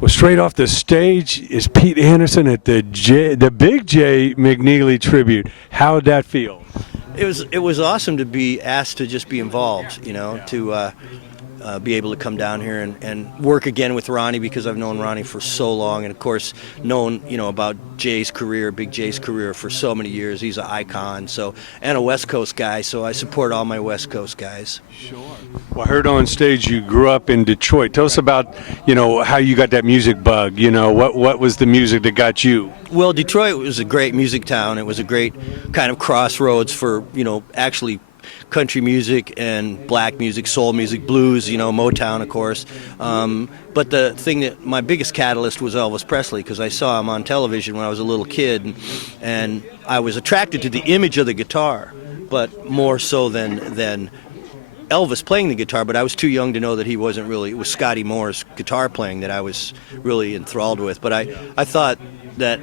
Well, straight off the stage is Pete Anderson at the Big J McNeely tribute. How did that feel? It was awesome to be asked to just be involved, to be able to come down here and work again with Ronnie, because I've known Ronnie for so long, and of course known about Jay's career, Big Jay's career, for so many years. He's an icon, and a West Coast guy, so I support all my West Coast guys. Sure. Well, I heard on stage you grew up in Detroit. Tell us about how you got that music bug. What was the music that got you? Well, Detroit was a great music town. It was a great kind of crossroads for actually country music and black music, soul music, blues, Motown, of course. But the thing that my biggest catalyst was Elvis Presley, because I saw him on television when I was a little kid, and I was attracted to the image of the guitar, but more so than Elvis playing the guitar. But I was too young to know that he wasn't really, it was Scotty Moore's guitar playing that I was really enthralled with. But I thought that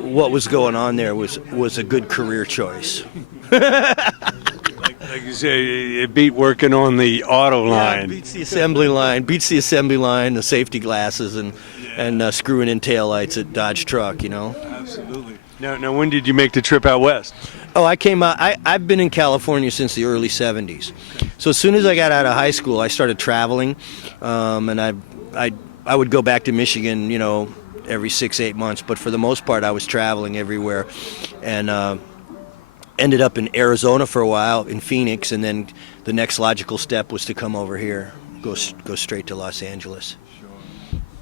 what was going on there was a good career choice. Like you say, it beat working on the auto line. Yeah, beats the assembly line, the safety glasses, and screwing in taillights at Dodge truck, Absolutely. Now, when did you make the trip out west? Oh, I came out. I've been in California since the early '70s. So as soon as I got out of high school, I started traveling, and I would go back to Michigan, every 6-8 months. But for the most part, I was traveling everywhere, and ended up in Arizona for a while, in Phoenix, and then the next logical step was to come over here, go straight to Los Angeles. Sure.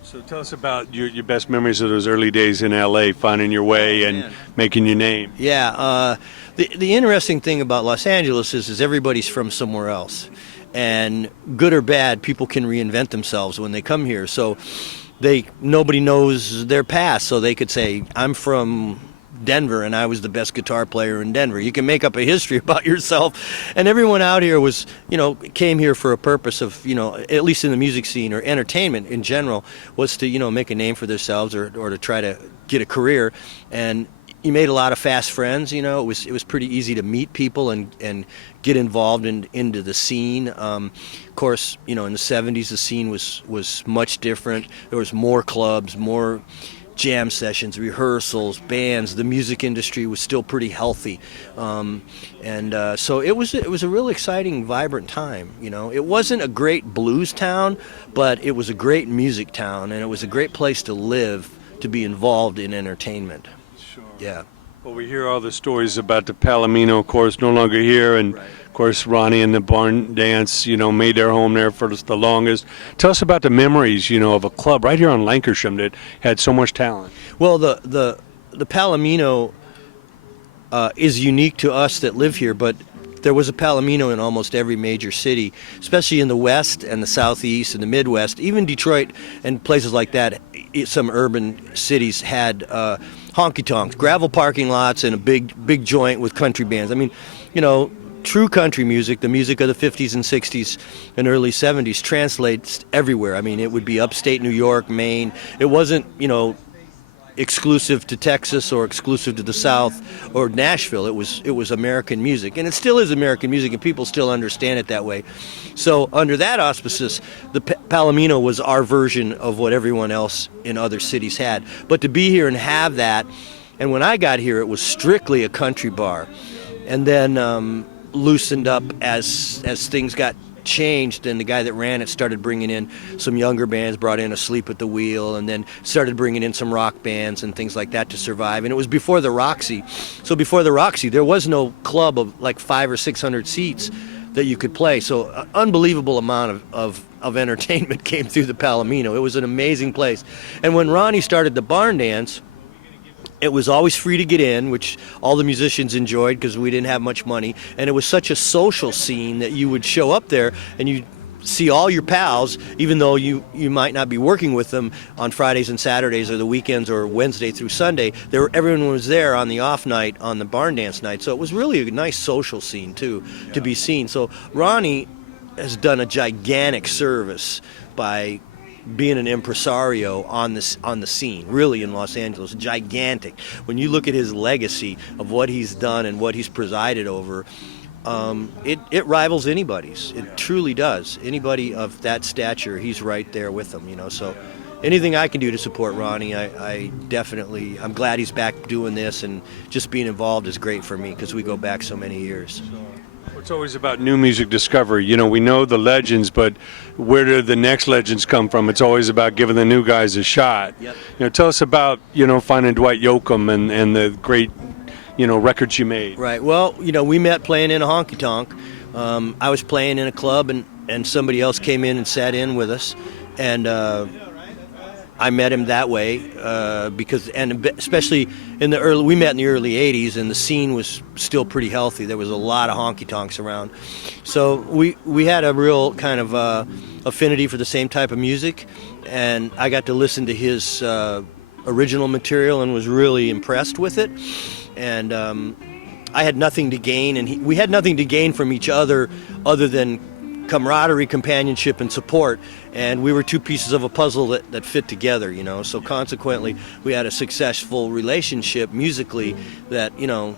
So tell us about your best memories of those early days in L.A., finding your way and making your name. Yeah, the interesting thing about Los Angeles is everybody's from somewhere else, and good or bad, people can reinvent themselves when they come here. So nobody knows their past, so they could say, I'm from Denver and I was the best guitar player in Denver. You can make up a history about yourself, and everyone out here was, came here for a purpose of, at least in the music scene or entertainment in general, was to, make a name for themselves or to try to get a career. And you made a lot of fast friends. It was pretty easy to meet people and get involved into the scene. Of course, in the 70s the scene was much different. There was more clubs, more jam sessions, rehearsals, bands. The music industry was still pretty healthy, so it was a real exciting, vibrant time. It wasn't a great blues town, but it was a great music town, and it was a great place to live, to be involved in entertainment. Sure. Yeah. Well, we hear all the stories about the Palomino, of course, no longer here, and of course Ronnie and the Barn Dance, made their home there for the longest. Tell us about the memories, of a club right here on Lancashire that had so much talent. Well, the Palomino is unique to us that live here, but there was a Palomino in almost every major city, especially in the West and the Southeast and the Midwest. Even Detroit and places like that, some urban cities had honky-tonks, gravel parking lots, and a big joint with country bands. I mean, true country music, the music of the 50s and 60s and early 70s, translates everywhere. I mean, it would be upstate New York, Maine. It wasn't, exclusive to Texas or exclusive to the South or Nashville. It was American music, and it still is American music, and people still understand it that way. So under that auspices, the Palomino was our version of what everyone else in other cities had. But to be here and have that, and when I got here, it was strictly a country bar, and then loosened up as things got changed, and the guy that ran it started bringing in some younger bands, brought in Asleep at the Wheel, and then started bringing in some rock bands and things like that to survive. And it was before the Roxy. So before the Roxy, there was no club of like 500 or 600 seats that you could play. So an unbelievable amount of entertainment came through the Palomino. It was an amazing place. And when Ronnie started the Barn Dance, it was always free to get in, which all the musicians enjoyed because we didn't have much money. And it was such a social scene that you would show up there and you see all your pals, even though you might not be working with them on Fridays and Saturdays or the weekends or Wednesday through Sunday. Everyone was there on the off night, on the Barn Dance night. So it was really a nice social scene, too, to be seen. So Ronnie has done a gigantic service by being an impresario on the scene, really, in Los Angeles. Gigantic. When you look at his legacy of what he's done and what he's presided over, it rivals anybody's. It truly does. Anybody of that stature, he's right there with them, you know. So anything I can do to support Ronnie, I'm glad he's back doing this, and just being involved is great for me because we go back so many years. It's always about new music discovery. You know, we know the legends, but where do the next legends come from? It's always about giving the new guys a shot. Yep. You know, tell us about, you know, finding Dwight Yoakam and the great, you know, records you made. Right. Well, you know, we met playing in a honky tonk. I was playing in a club, and somebody else came in and sat in with us, and I met him that way because, and especially we met in the early '80s, and the scene was still pretty healthy. There was a lot of honky tonks around, so we had a real kind of affinity for the same type of music, and I got to listen to his original material and was really impressed with it. And I had nothing to gain, and we had nothing to gain from each other than camaraderie, companionship, and support. And we were two pieces of a puzzle that fit together, you know. So consequently, we had a successful relationship musically that, you know,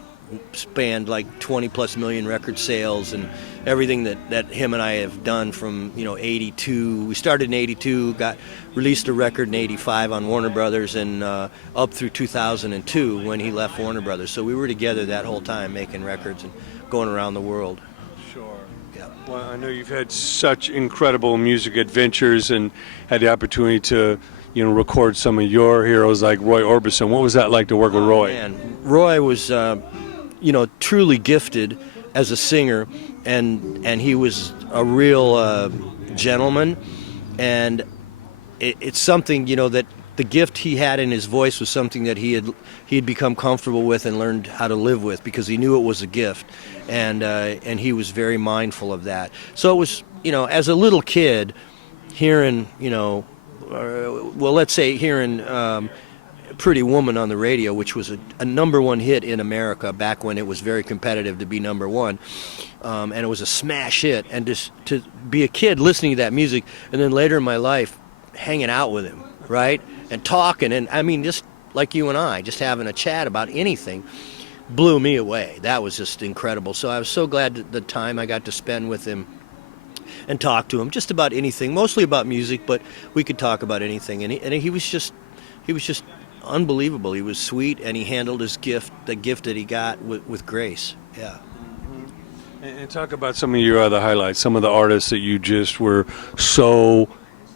spanned like 20 plus million record sales and everything that him and I have done from, you know, 82. We started in 82, released a record in 85 on Warner Brothers, and up through 2002 when he left Warner Brothers. So we were together that whole time making records and going around the world. Sure. Yeah. Well, I know you've had such incredible music adventures and had the opportunity to, you know, record some of your heroes like Roy Orbison. What was that like to work with Roy? Man, Roy was, you know, truly gifted as a singer, and he was a real gentleman, and it's something, you know, that the gift he had in his voice was something that he had become comfortable with and learned how to live with because he knew it was a gift, and he was very mindful of that. So it was, you know, as a little kid, hearing, you know, well, let's say hearing Pretty Woman on the radio, which was a number one hit in America back when it was very competitive to be number one, and it was a smash hit, and just to be a kid listening to that music, and then later in my life hanging out with him, right, and talking, and I mean, just like you and I, just having a chat about anything, blew me away. That was just incredible. So I was so glad that the time I got to spend with him and talk to him just about anything, mostly about music, but we could talk about anything, and he was just unbelievable. He was sweet, and he handled his gift, the gift that he got, with grace. Yeah. And talk about some of your other highlights, some of the artists that you just were so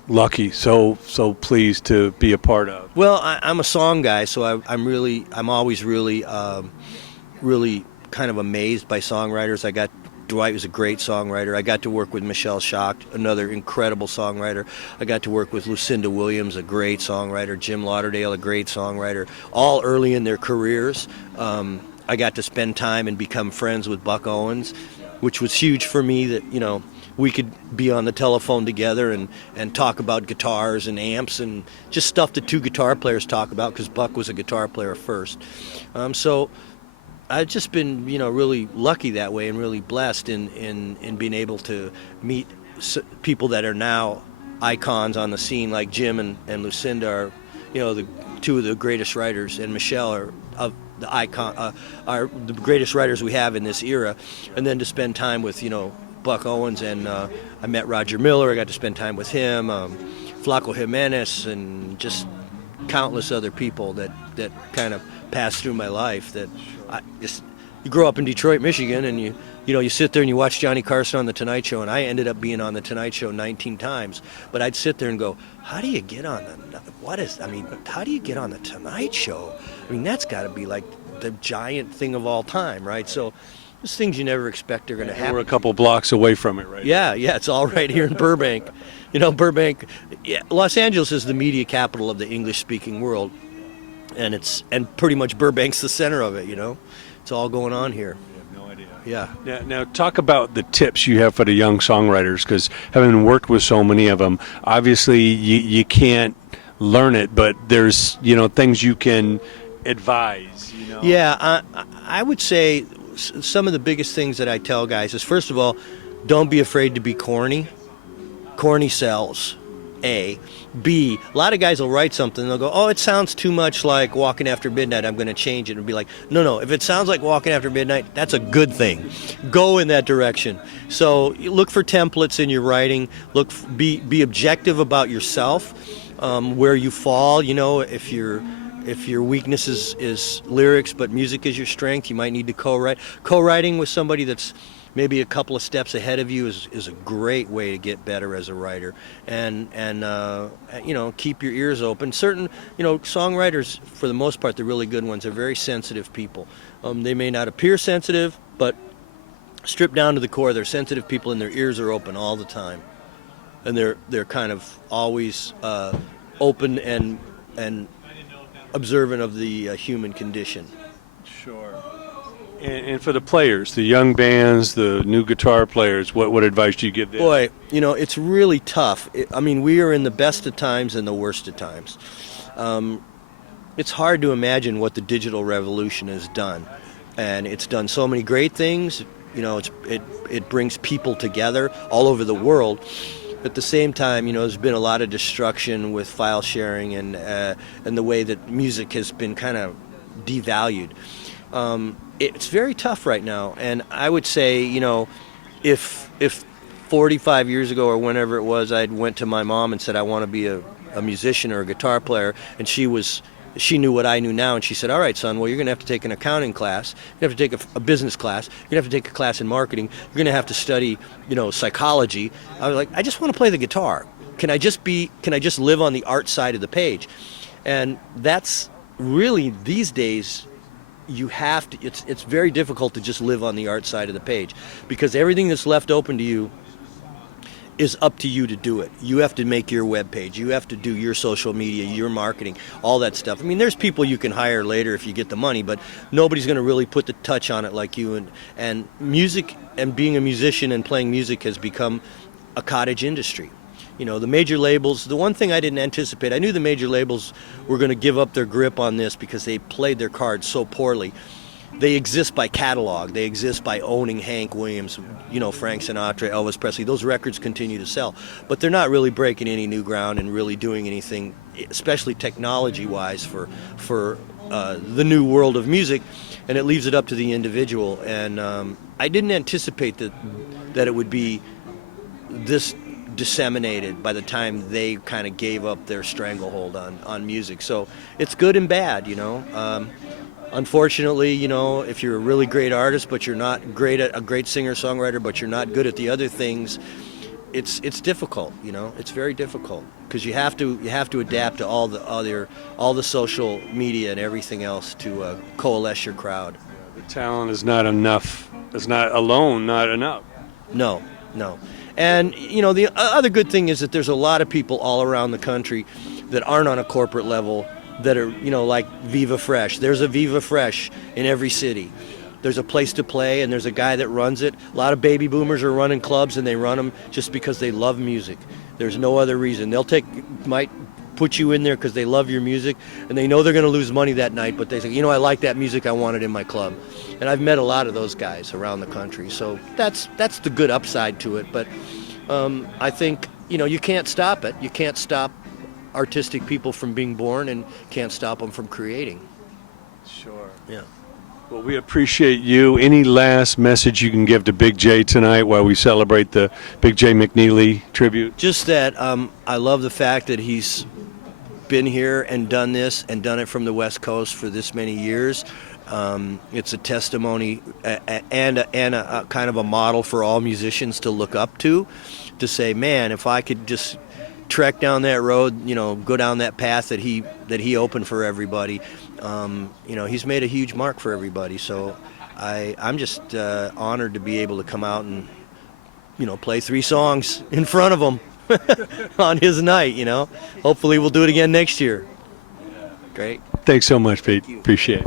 lucky, so pleased to be a part of. Well, I'm a song guy, so I'm always really kind of amazed by songwriters. Dwight was a great songwriter. I got to work with Michelle Schacht, another incredible songwriter. I got to work with Lucinda Williams, a great songwriter. Jim Lauderdale, a great songwriter, all early in their careers. I got to spend time and become friends with Buck Owens, which was huge for me, that, you know, we could be on the telephone together and talk about guitars and amps and just stuff that two guitar players talk about, because Buck was a guitar player first. So I've just been, you know, really lucky that way, and really blessed in being able to meet people that are now icons on the scene, like Jim and Lucinda are, you know, the two of the greatest writers, and Michelle are of the icon, are the greatest writers we have in this era. And then to spend time with, you know, Buck Owens, and I met Roger Miller. I got to spend time with him, Flaco Jimenez, and just countless other people that kind of passed through my life. That you grow up in Detroit, Michigan, and you sit there and you watch Johnny Carson on The Tonight Show, and I ended up being on The Tonight Show 19 times. But I'd sit there and go, how do you get on how do you get on The Tonight Show? I mean, that's got to be like the giant thing of all time, right? So there's things you never expect are going to happen. We're a couple blocks away from it, right? Yeah, it's all right here in Burbank. You know, Burbank, Los Angeles is the media capital of the English-speaking world, and pretty much Burbank's the center of it. You know, it's all going on here. No idea. Yeah. Now talk about the tips you have for the young songwriters, because having worked with so many of them, obviously you can't learn it, but there's, you know, things you can advise. You know? Yeah, I would say some of the biggest things that I tell guys is, first of all, don't be afraid to be corny. Corny sells. A. B, a lot of guys will write something and they'll go, oh, it sounds too much like Walking After Midnight, I'm going to change it. And be like, no, if it sounds like Walking After Midnight, that's a good thing. Go in that direction. So you look for templates in your writing. Be objective about yourself, where you fall. You know, if your weakness is lyrics but music is your strength, you might need to co-write. Co-writing with somebody that's maybe a couple of steps ahead of you is a great way to get better as a writer, and you know, keep your ears open. Certain, you know, songwriters, for the most part, the really good ones, are very sensitive people. They may not appear sensitive, but stripped down to the core, they're sensitive people, and their ears are open all the time, and they're kind of always open and observant of the human condition. Sure. And for the players, the young bands, the new guitar players, what advice do you give them? Boy, you know, it's really tough. I mean, we are in the best of times and the worst of times. It's hard to imagine what the digital revolution has done. And it's done so many great things. You know, it brings people together all over the world. At the same time, you know, there's been a lot of destruction with file sharing and the way that music has been kind of devalued. It's very tough right now, and I would say, you know, if 45 years ago or whenever it was, I went to my mom and said I want to be a musician or a guitar player, and she knew what I knew now, and she said, all right, son, well, you're going to have to take an accounting class, you're going to have to take a business class, you're going to have to take a class in marketing, you're going to have to study, you know, psychology. I was like, I just want to play the guitar. Can I just live on the art side of the page? And that's really, these days, you have to, it's very difficult to just live on the art side of the page, because everything that's left open to you is up to you to do it. You have to make your web page, you have to do your social media, your marketing, all that stuff. I mean, there's people you can hire later if you get the money, but nobody's going to really put the touch on it like you. And music and being a musician and playing music has become a cottage industry. You know, the major labels, the one thing I didn't anticipate, I knew the major labels were going to give up their grip on this because they played their cards so poorly. They exist by catalog. They exist by owning Hank Williams, you know, Frank Sinatra, Elvis Presley. Those records continue to sell, but they're not really breaking any new ground and really doing anything, especially technology-wise, for the new world of music, and it leaves it up to the individual. And I didn't anticipate that it would be this disseminated by the time they kind of gave up their stranglehold on music. So it's good and bad, you know. Unfortunately, you know, if you're a really great artist but you're not great at a great singer-songwriter, but you're not good at the other things, it's difficult, you know. It's very difficult because you have to adapt to all the social media and everything else to coalesce your crowd. The talent is not enough. It's not alone, not enough. No. And, you know, the other good thing is that there's a lot of people all around the country that aren't on a corporate level that are, you know, like Viva Fresh. There's a Viva Fresh in every city. There's a place to play, and there's a guy that runs it. A lot of baby boomers are running clubs, and they run them just because they love music. There's no other reason. Might put you in there because they love your music, and they know they're going to lose money that night, but they say, you know, I like that music, I want it in my club. And I've met a lot of those guys around the country, so that's the good upside to it. But I think, you know, you can't stop it. You can't stop artistic people from being born, and can't stop them from creating. Sure. Yeah. Well, we appreciate you. Any last message you can give to Big J tonight while we celebrate the Big J McNeely tribute? Just that I love the fact that he's been here and done this and done it from the West Coast for this many years. It's a testimony and a kind of a model for all musicians to look up to say, man, if I could just trek down that road, you know, go down that path that he opened for everybody. You know, he's made a huge mark for everybody. So I'm just honored to be able to come out and, you know, play 3 songs in front of him on his night, you know. Hopefully we'll do it again next year. Great. Thanks so much, Pete. Appreciate it.